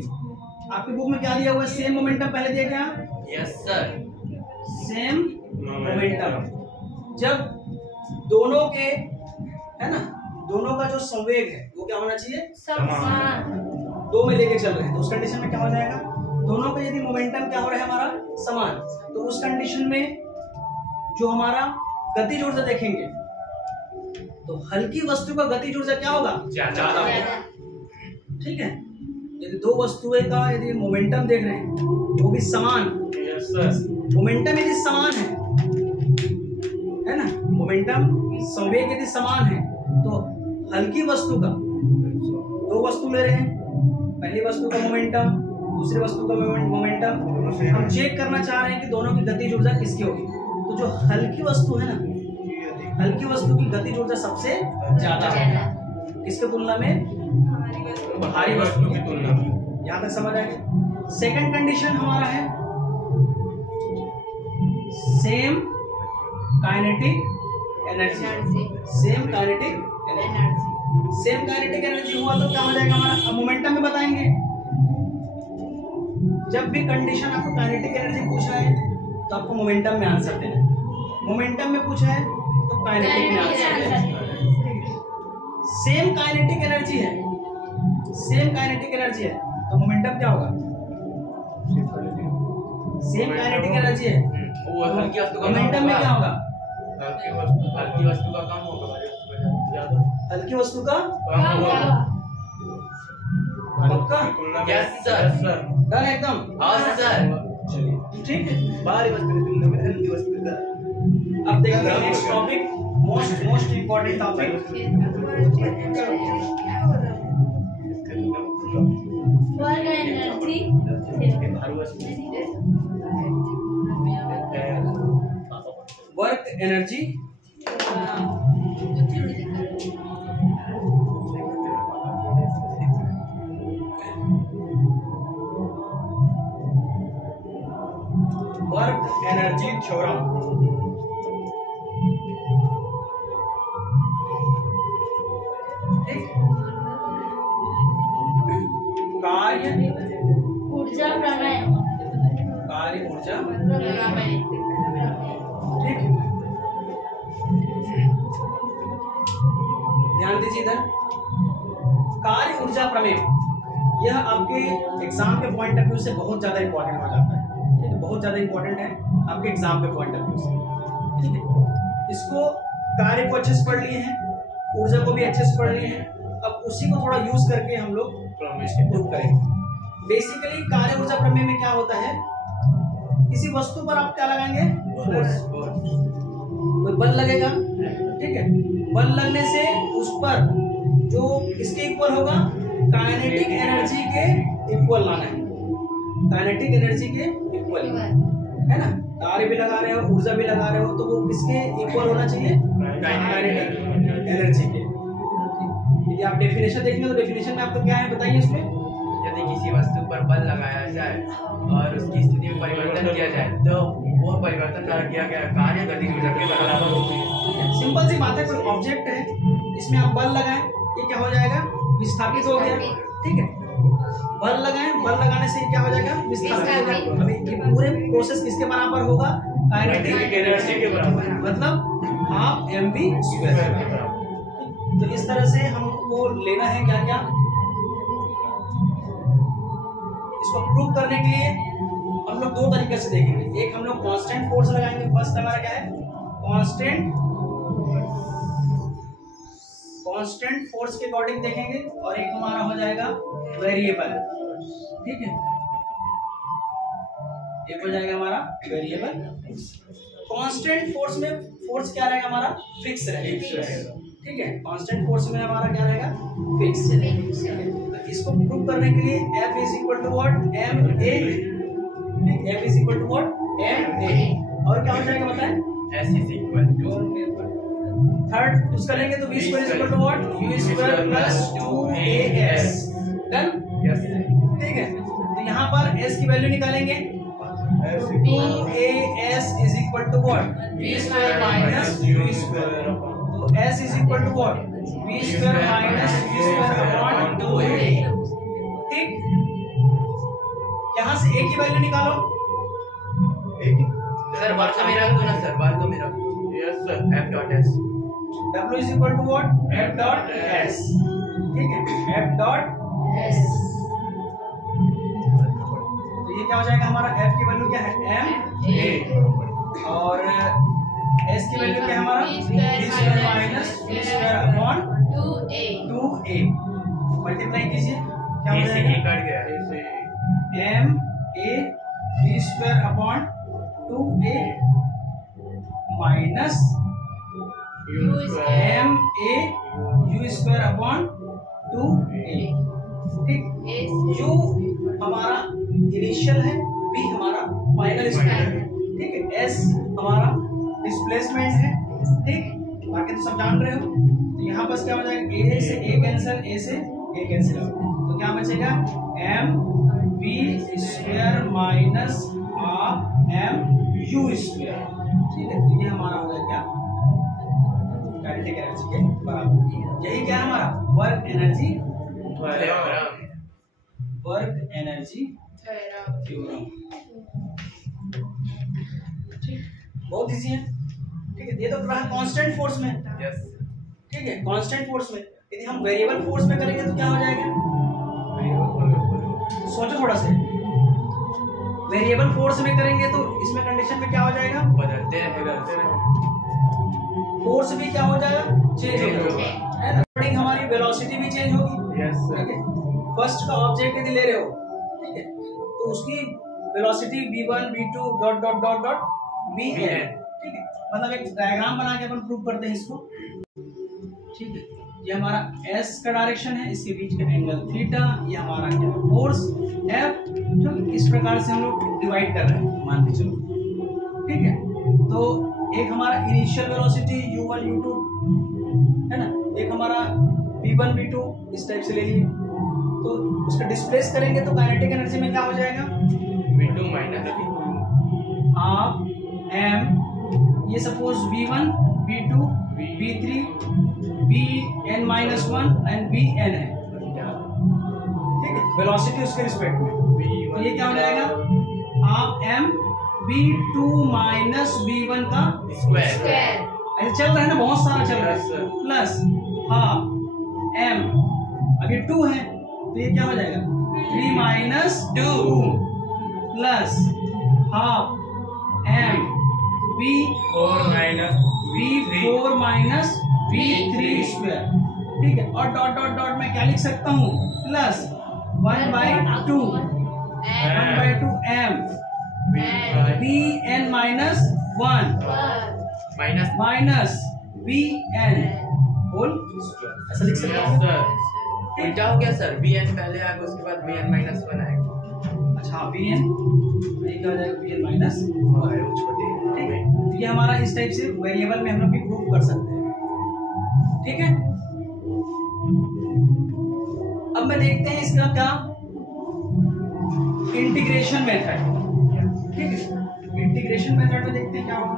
आपके बुक में क्या दिया हुआ है? सेम मोमेंटम पहले दिया गया, यस सर। Same momentum. जब दोनों के, है ना, दोनों का जो संवेग है वो क्या होना चाहिए? समान। दो में लेके चल रहे हैं तो उस कंडीशन में क्या हो जाएगा? दोनों का यदि मोमेंटम क्या हो रहा है हमारा? समान, तो उस कंडीशन में जो हमारा गतिज ऊर्जा देखेंगे तो हल्की वस्तु का गतिज ऊर्जा क्या होगा? ज्यादा। ठीक है। यदि दो वस्तुएं का यदि मोमेंटम देख रहे हैं वो भी समान, यस सर। मोमेंटम यदि समान है ना, मोमेंटम संवेग यदि समान है तो हल्की वस्तु का, दो वस्तु ले रहे हैं, पहली वस्तु का मोमेंटम, दूसरी वस्तु का मोमेंटम, हम चेक करना चाह रहे हैं कि दोनों की गतिज ऊर्जा किसकी होगी। तो जो हल्की वस्तु है ना, हल्की वस्तु की गतिज ऊर्जा सबसे ज्यादा है किसके तुलना में? भारी वस्तु की तुलना में। यहाँ तक समझ आएगा। सेकंड कंडीशन हमारा है same kinetic energy. Same kinetic energy, same kinetic energy हुआ तो क्या हो जाएगा हमारा? अब मोमेंटम में बताएंगे। जब भी कंडीशन आपको काइनेटिक एनर्जी पूछा है तो आपको मोमेंटम में आंसर देना है, मोमेंटम में पूछा है तो काइनेटिक में आंसर देना है। सेम काइनेटिक एनर्जी है, सेम काइनेटिक एनर्जी है तो मोमेंटम क्या होगा? सेम काइनेटिक एनर्जी है, वो हल्की वस्तु का मोमेंटम में क्या होगा? हल्की वस्तु का कम होगा, भारी वस्तु का ज्यादा। हल्की वस्तु का कम होगा। पक्का? Yes sir. डन एकदम। हाँ सर। चलिए ठीक है। भारी वस्तु की तुलना में हल्की वस्तु का। अब देखते हैं next topic, most important topic, work energy भारी वस्तु। Work energy work energy theorem. कार्य ऊर्जा प्रमेय। कार्य ऊर्जा, प्रमेय। ठीक। ध्यान दीजिए इधर, कार्य ऊर्जा प्रमेय, यह आपके एग्जाम के पॉइंट ऑफ व्यू से बहुत ज्यादा इंपॉर्टेंट हो जाता है। बहुत ज़्यादा इंपॉर्टेंट है आपके एग्जाम के पॉइंट ऑफ व्यू से, ठीक है। इसको कार्य को अच्छे से पढ़ लिए हैं, ऊर्जा को भी अच्छे से पढ़ लिए हैं, अब उसी को थोड़ा यूज करके हम लोग प्रूव करेंगे। बेसिकली कार्य ऊर्जा प्रमेय में क्या होता है, किसी वस्तु पर आप क्या लगाएंगे, कोई बल लगेगा, ठीक है। बल लगने से उस पर जो किसके इक्वल होगा, काइनेटिक एनर्जी के इक्वल लाना है, काइनेटिक एनर्जी के इक्वल, है ना। कार्य भी लगा रहे हो, ऊर्जा भी लगा रहे हो, तो वो किसके इक्वल होना चाहिए, काइनेटिक एनर्जी के। यदि आप डेफिनेशन देखेंगे तो डेफिनेशन में आपको क्या है बताइए इसमें। यदि किसी वस्तु पर बल लगाया जाए और उसकी स्थिति में परिवर्तन किया जाए तो वो परिवर्तन द्वारा किया गया कार्य गतिज ऊर्जा के बराबर होती है। सिंपल सी बात है, कोई ऑब्जेक्ट है, इसमें आप बल लगाएं, ये क्या हो जाएगा, विस्थापित हो गया, ठीक है। बल लगाएं, बल लगाने से क्या हो जाएगा, विस्थापित हो गया। अभी ये पूरे प्रोसेस किसके बराबर होगा, काइनेटिक एनर्जी के बराबर, मतलब हाफ mv स्क्वायर। तो इस तरह से हमको लेना है क्या क्या, इसको प्रूव करने के लिए हम लोग दो तरीके से देखेंगे। एक हम लोग कांस्टेंट फोर्स लगाएंगे, फर्स्ट हमारा क्या है, कांस्टेंट फोर्स के अकॉर्डिंग देखेंगे, और एक हमारा हो जाएगा वेरिएबल, ठीक है। एक हो जाएगा हमारा वेरिएबल। कांस्टेंट फोर्स में फोर्स क्या रहेगा, हमारा फिक्स रहेगा, ठीक है। कांस्टेंट फोर्स में हमारा क्या रहेगा, फिक्स। तो इसको प्रूव करने के लिए F is equal to what, ma, F is equal to what, ma, और क्या हो जाएगा बताएं, S is equal to third उसका लेंगे तो v square is equal to what, u square plus 2as, done, yes, ठीक है। तो यहाँ पर s की वैल्यू निकालेंगे, 2as is equal to what, v square minus u square, तो s is equal to what, v square minus u square upon 2a, ठीक। यहाँ से a की वैल्यू निकालो, सर बात तो मेरा दो ना, सर बात तो मेरा, yes sir, f dot s, w is equal to what, f dot s, ठीक है, f डॉट s। तो ये क्या हो जाएगा हमारा, f की वैल्यू क्या है, m, और s की वैल्यू क्या है हमारा, v square minus v square upon 2a, multiply कीजिए, क्या हो जाएगा, कट गया, m a v square upon 2a minus m a u square upon 2a, ठीक। u हमारा इनिशियल है, v हमारा फाइनल स्पीड है, ठीक है, s हमारा डिस्प्लेसमेंट है, ठीक। बाकी तो सब जान रहे हो। तो यहाँ पर क्या हो जाएगा, a से a कैंसिल, a से a कैंसिल, तो क्या बचेगा, m v square minus m u square, ठीक है। तो ये हमारा हो गया क्या, काइनेटिक एनर्जी के बराबर। यही क्या है हमारा, वर्क एनर्जी थ्योरम, बहुत इजी है, ठीक है। ये तो रहा कांस्टेंट फोर्स में, यस, ठीक है, कांस्टेंट फोर्स में। यदि हम वेरिएबल फोर्स में करेंगे तो क्या हो जाएगा, सोचो थोड़ा से, वेरिएबल फोर्स में करेंगे तो इसमें कंडीशन में क्या हो जाएगा, बदलते रहेगा, फोर्स भी क्या हो जाएगा, चेंज हो जाएगा, है ना। अकॉर्डिंग हमारी वेलोसिटी भी चेंज होगी, यस, ठीक है। फर्स्ट का ऑब्जेक्ट यदि ले रहे हो, ठीक है, तो उसकी velocity v1 v2 dot dot dot dot vn, ठीक है। मतलब एक डायग्राम बना के अपन प्रूव करते हैं इसको, ठीक है। ये हमारा s का डायरेक्शन है, इसके बीच का एंगल थीटा, ये हमारा क्या है, फोर्स F, जो इस प्रकार से हम लोग डिवाइड कर रहे हैं, मान के चलो, ठीक है। तो एक हमारा इनिशियल वेलोसिटी u1 u2 है ना, एक हमारा v1 v2 इस टाइप से ले लिए, तो उसका डिस्प्लेस करेंगे तो काइनेटिक एनर्जी में क्या हो जाएगा, v2 माइनस हाफ m, ये suppose v1 v2 v3 vn minus 1 and vn है, ठीक है, वेलोसिटी उसके रिस्पेक्ट में। तो ये क्या हो जाएगा, half m v2 minus v1 का स्क्वायर, ऐसे चल रहा है ना, बहुत सारा चल रहा है, प्लस हाफ m, अब ये 2 है तो ये क्या हो जाएगा, 3 minus 2 plus half m v 4 minus v4 minus v3 square, ठीक है। और डॉट डॉट डॉट में क्या लिख सकता हूँ, plus 1/2 m vn minus 1 minus minus vn whole square, ऐसा लिख सकता हूँ। सर उल्टा हो गया सर, bn पहले आएगा उसके बाद bn माइनस 1 आएगा। अच्छा vn ये क्या हो जाएगा, vn माइनस, वो छोटे ठीक है। तो ये हमारा इस टाइप से वेरिएबल में हम लोग भी प्रूव कर सकते हैं, ठीक है। अब मैं देखते हैं इसका क्या इंटीग्रेशन मेथड, ठीक है। इंटीग्रेशन मेथड में देखते हैं क्या होगा,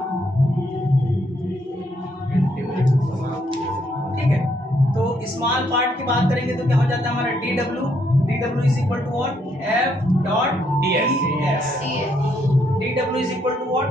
ठीक है। तो स्मॉल पार्ट की बात करेंगे तो क्या हो जाता है हमारा dw is equal to what, f dot ds, dw is equal to what